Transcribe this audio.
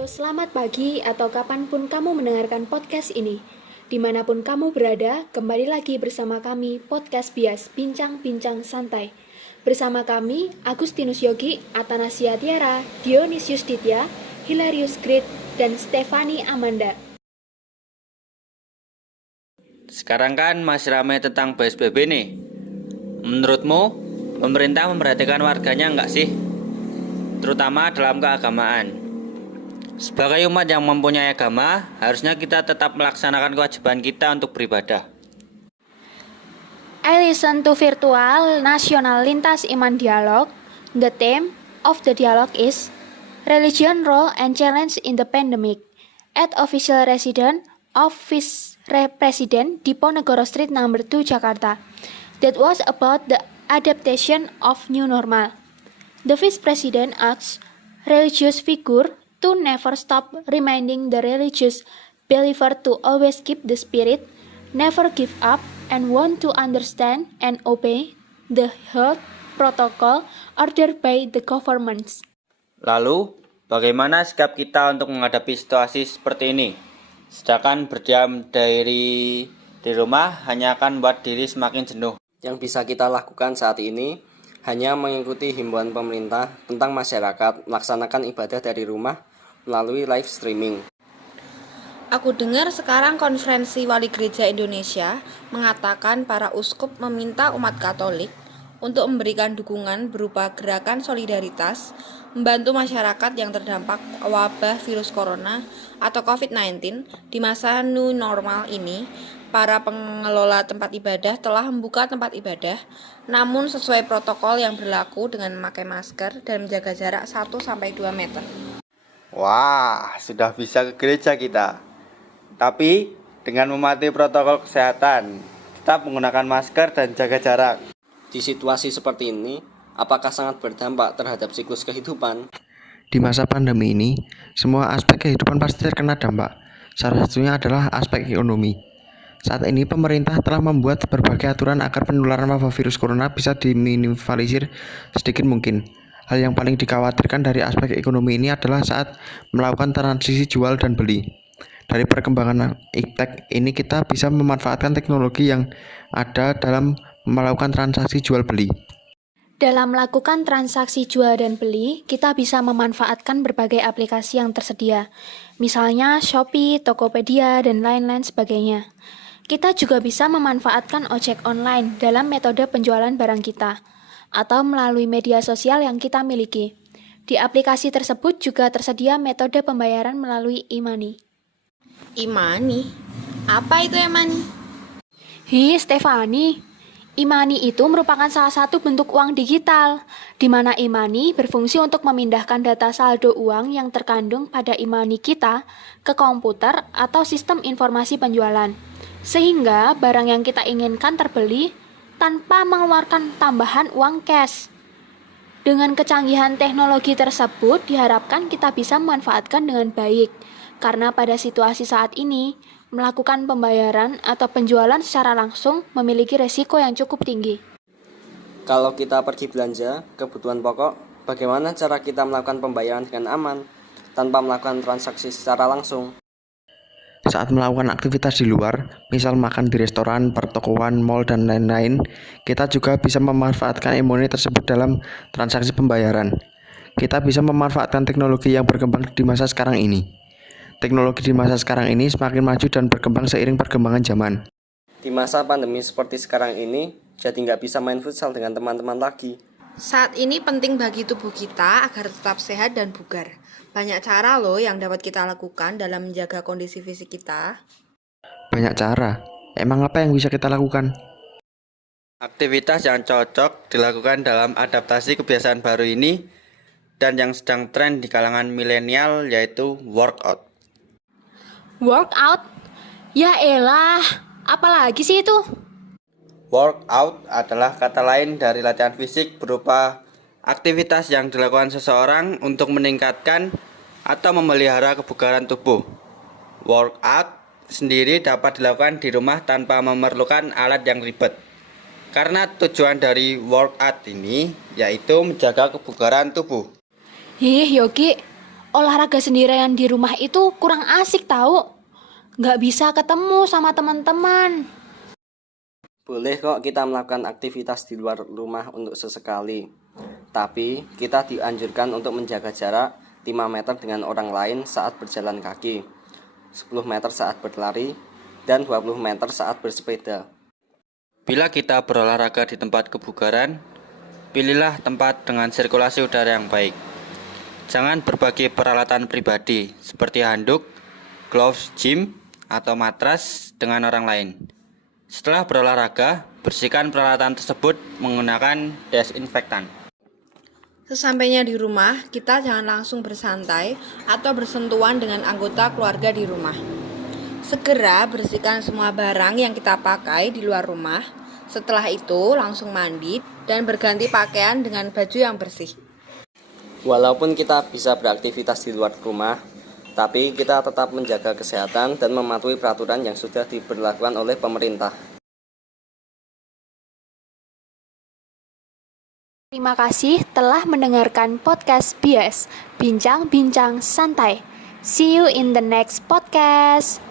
Halo, selamat pagi atau kapanpun kamu mendengarkan podcast ini. Dimanapun kamu berada, kembali lagi bersama kami Podcast Bias, Bincang-Bincang Santai. Bersama kami, Agustinus Yogi, Atanasia Tiara, Dionysius Ditya, Hilarius Grit, dan Stefani Amanda. Sekarang kan masih ramai tentang PSBB nih. Menurutmu, pemerintah memperhatikan warganya enggak sih? Terutama dalam keagamaan. Sebagai umat yang mempunyai agama, harusnya kita tetap melaksanakan kewajiban kita untuk beribadah. I listen to virtual National Lintas Iman Dialog. The theme of the dialogue is Religion Role and Challenge in the Pandemic at official residence of Vice President Diponegoro Street number 2 Jakarta. That was about the adaptation of new normal. The Vice President asks religious figure to never stop reminding the religious believer to always keep the spirit, never give up, and want to understand and obey the health protocol ordered by the governments. Lalu, bagaimana sikap kita untuk menghadapi situasi seperti ini? Sedangkan berdiam di rumah hanya akan membuat diri semakin jenuh. Yang bisa kita lakukan saat ini hanya mengikuti himbauan pemerintah tentang masyarakat melaksanakan ibadah dari rumah melalui live streaming. Aku dengar sekarang konferensi Wali Gereja Indonesia mengatakan para uskup meminta umat Katolik untuk memberikan dukungan berupa gerakan solidaritas membantu masyarakat yang terdampak wabah virus corona atau COVID-19 di masa new normal ini. Para pengelola tempat ibadah telah membuka tempat ibadah, namun sesuai protokol yang berlaku dengan memakai masker dan menjaga jarak 1-2 meter. Wah, sudah bisa ke gereja kita. Tapi, dengan mematuhi protokol kesehatan, tetap menggunakan masker dan jaga jarak. Di situasi seperti ini, apakah sangat berdampak terhadap siklus kehidupan? Di masa pandemi ini, semua aspek kehidupan pasti terkena dampak. Salah satunya adalah aspek ekonomi. Saat ini pemerintah telah membuat berbagai aturan agar penularan wabah virus corona bisa diminimalisir sedikit mungkin. Hal yang paling dikhawatirkan dari aspek ekonomi ini adalah saat melakukan transisi jual dan beli. Dari perkembangan iptek ini kita bisa memanfaatkan teknologi yang ada dalam melakukan transaksi jual beli. Dalam melakukan transaksi jual dan beli, kita bisa memanfaatkan berbagai aplikasi yang tersedia, misalnya Shopee, Tokopedia, dan lain-lain sebagainya. Kita juga bisa memanfaatkan ojek online dalam metode penjualan barang kita, atau melalui media sosial yang kita miliki. Di aplikasi tersebut juga tersedia metode pembayaran melalui e-money. E-money? Apa itu e-money? Stefani, e-money itu merupakan salah satu bentuk uang digital, di mana e-money berfungsi untuk memindahkan data saldo uang yang terkandung pada e-money kita ke komputer atau sistem informasi penjualan. Sehingga barang yang kita inginkan terbeli tanpa mengeluarkan tambahan uang cash. Dengan kecanggihan teknologi tersebut diharapkan kita bisa memanfaatkan dengan baik, karena pada situasi saat ini, melakukan pembayaran atau penjualan secara langsung memiliki resiko yang cukup tinggi. Kalau kita pergi belanja kebutuhan pokok, bagaimana cara kita melakukan pembayaran dengan aman tanpa melakukan transaksi secara langsung? Saat melakukan aktivitas di luar, misal makan di restoran, pertokoan, mal, dan lain-lain, kita juga bisa memanfaatkan e-money tersebut dalam transaksi pembayaran. Kita bisa memanfaatkan teknologi yang berkembang di masa sekarang ini. Teknologi di masa sekarang ini semakin maju dan berkembang seiring perkembangan zaman. Di masa pandemi seperti sekarang ini, jadi nggak bisa main futsal dengan teman-teman lagi. Saat ini penting bagi tubuh kita agar tetap sehat dan bugar. Banyak cara loh yang dapat kita lakukan dalam menjaga kondisi fisik kita. Banyak cara. Emang apa yang bisa kita lakukan? Aktivitas yang cocok dilakukan dalam adaptasi kebiasaan baru ini dan yang sedang tren di kalangan milenial yaitu workout. Workout? Ya elah, apalagi sih itu? Workout adalah kata lain dari latihan fisik berupa aktivitas yang dilakukan seseorang untuk meningkatkan atau memelihara kebugaran tubuh. Workout sendiri dapat dilakukan di rumah tanpa memerlukan alat yang ribet. Karena tujuan dari workout ini yaitu menjaga kebugaran tubuh. Yogi, olahraga sendirian di rumah itu kurang asik tahu. Nggak bisa ketemu sama teman-teman. Boleh kok kita melakukan aktivitas di luar rumah untuk sesekali. Tapi kita dianjurkan untuk menjaga jarak 5 meter dengan orang lain saat berjalan kaki, 10 meter saat berlari, dan 20 meter saat bersepeda. Bila kita berolahraga di tempat kebugaran, pilihlah tempat dengan sirkulasi udara yang baik. Jangan berbagi peralatan pribadi seperti handuk, gloves gym, atau matras dengan orang lain. Setelah berolahraga, bersihkan peralatan tersebut menggunakan desinfektan. Sesampainya di rumah, kita jangan langsung bersantai atau bersentuhan dengan anggota keluarga di rumah. Segera bersihkan semua barang yang kita pakai di luar rumah. Setelah itu, langsung mandi dan berganti pakaian dengan baju yang bersih. Walaupun kita bisa beraktivitas di luar rumah, tapi kita tetap menjaga kesehatan dan mematuhi peraturan yang sudah diberlakukan oleh pemerintah. Terima kasih telah mendengarkan podcast BS, Bincang-Bincang Santai. See you in the next podcast.